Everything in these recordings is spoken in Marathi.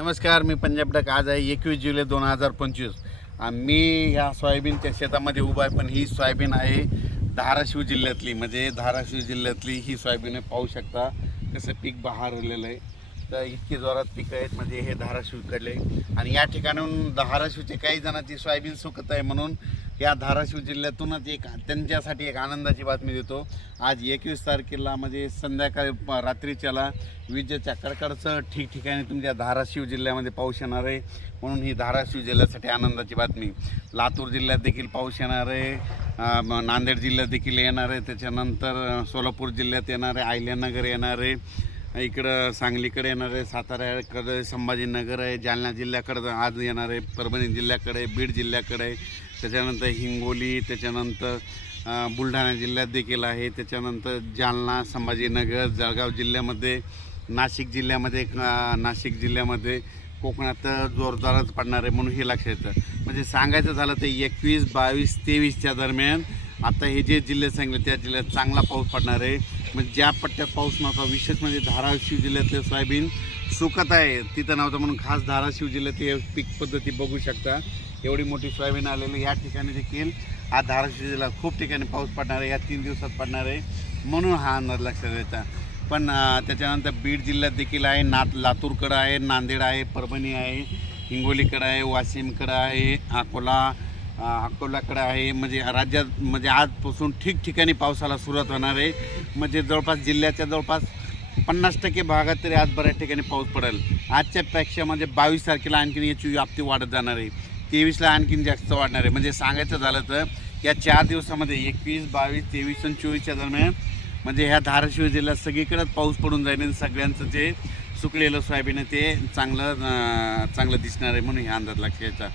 नमस्कार, मी पंजाब डक. आज आहे 21 जुलै 2025. मी ह्या सोयाबीनच्या शेतामध्ये उभा आहे. पण ही सोयाबीन आहे धाराशिव जिल्ह्यातली, म्हणजे धाराशिव जिल्ह्यातली ही सोयाबीन आहे. पाहू शकता कसं पीक बहरलेलं आहे. तर इतके जोरात पीक आहेत, म्हणजे हे धाराशिवकडले. आणि या ठिकाणून धाराशिवचे काही जणांची सोयाबीन सुकत आहे, म्हणून या धाराशिव जिल्ह्यातूनच त्यांच्यासाठी एक आनंदाची बातमी देतो. आज 21 तारखेला म्हणजे संध्याकाळी रात्रीच्याला विजेच्या कडकडाचं ठिकठिकाणी तुमच्या धाराशिव जिल्ह्यामध्ये पाऊस येणार आहे. म्हणून ही धाराशिव जिल्ह्यासाठी आनंदाची बातमी. लातूर जिल्ह्यात देखील पाऊस येणार आहे, नांदेड जिल्ह्यात देखील येणार आहे, त्याच्यानंतर सोलापूर जिल्ह्यात येणार आहे, अहिल्यानगर येणार आहे, इकडं सांगलीकडे येणार आहे, साताऱ्याकडे संभाजीनगर आहे, जालना जिल्ह्याकडं आज येणार आहे, परभणी जिल्ह्याकडे, बीड जिल्ह्याकडे आहे, त्याच्यानंतर हिंगोली, त्याच्यानंतर बुलढाणा जिल्ह्यात देखील आहे, त्याच्यानंतर जालना, संभाजीनगर, जळगाव जिल्ह्यामध्ये, नाशिक जिल्ह्यामध्ये कोकणात जोरदारच पडणार आहे. म्हणून हे लक्षात येतं. म्हणजे सांगायचं झालं तर 21, 22, 23च्या दरम्यान आता हे जे जिल्हे सांगितले त्या जिल्ह्यात चांगला पाऊस पडणार आहे. म्हणजे ज्या पट्ट्यात पाऊस नव्हता, विशेष म्हणजे धाराशिव जिल्ह्यातले सोयाबीन सुकत आहे तिथं नव्हतं, म्हणून खास धाराशिव जिल्ह्यात हे पीक पद्धती बघू शकता. एवढी मोठी सोयाबीन आलेली या ठिकाणी देखील आज धाराशिव जिल्ह्यात खूप ठिकाणी पाऊस पडणार आहे, या 3 दिवसात पडणार आहे, म्हणून हा अंदाज लक्षात येता. पण त्याच्यानंतर बीड जिल्ह्यात देखील आहे, लातूरकडं आहे, नांदेड आहे, परभणी आहे, हिंगोलीकडं आहे, वाशिमकडं आहे, अकोलाकडं आहे. म्हणजे राज्यात म्हणजे आजपासून ठिकठिकाणी पावसाला सुरुवात होणार आहे. म्हणजे जवळपास जिल्ह्याच्या जवळपास 50% भागात तरी आज बऱ्याच ठिकाणी पाऊस पडेल. आजच्यापेक्षा म्हणजे 22 तारखेला आणखीन याची व्याप्ती वाढत जाणार आहे, 23ला आणखीन जास्त वाढणार आहे. म्हणजे सांगायचं झालं तर या 4 दिवसामध्ये 21, 22, 23 आणि 24च्या दरम्यान म्हणजे ह्या धाराशिव जिल्ह्यात सगळीकडेच पाऊस पडून जाईल आणि सगळ्यांचं जे सुकलेलं सोयाबीन आहे ते चांगलं दिसणार आहे. म्हणून ह्या अंदाज लक्षात यायचा.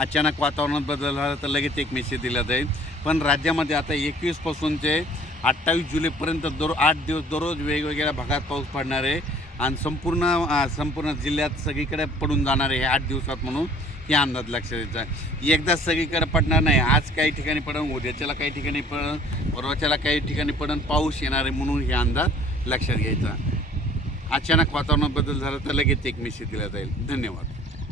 अचानक वातावरणात बदल झाला तर लगेच एक मेसेज दिला जाईल. पण राज्यामध्ये आता 21पासून ते 28 जुलैपर्यंत 8 दिवस दररोज वेगवेगळ्या भागात पाऊस पडणार आहे आणि संपूर्ण जिल्ह्यात सगळीकडे पडून जाणार आहे 8 दिवसात. म्हणून या अंदाज लक्षात यायचा. एकदा सगळीकडे पडणार नाही. आज काही ठिकाणी पडून, उद्याच्याला काही ठिकाणी पडून, परवाच्याला काही ठिकाणी पडून पाऊस येणार आहे. म्हणून हे अंदाज लक्षात घ्यायचा. अचानक वातावरणात बदल झाला तर लगेच एक मेसेज दिला जाईल. धन्यवाद.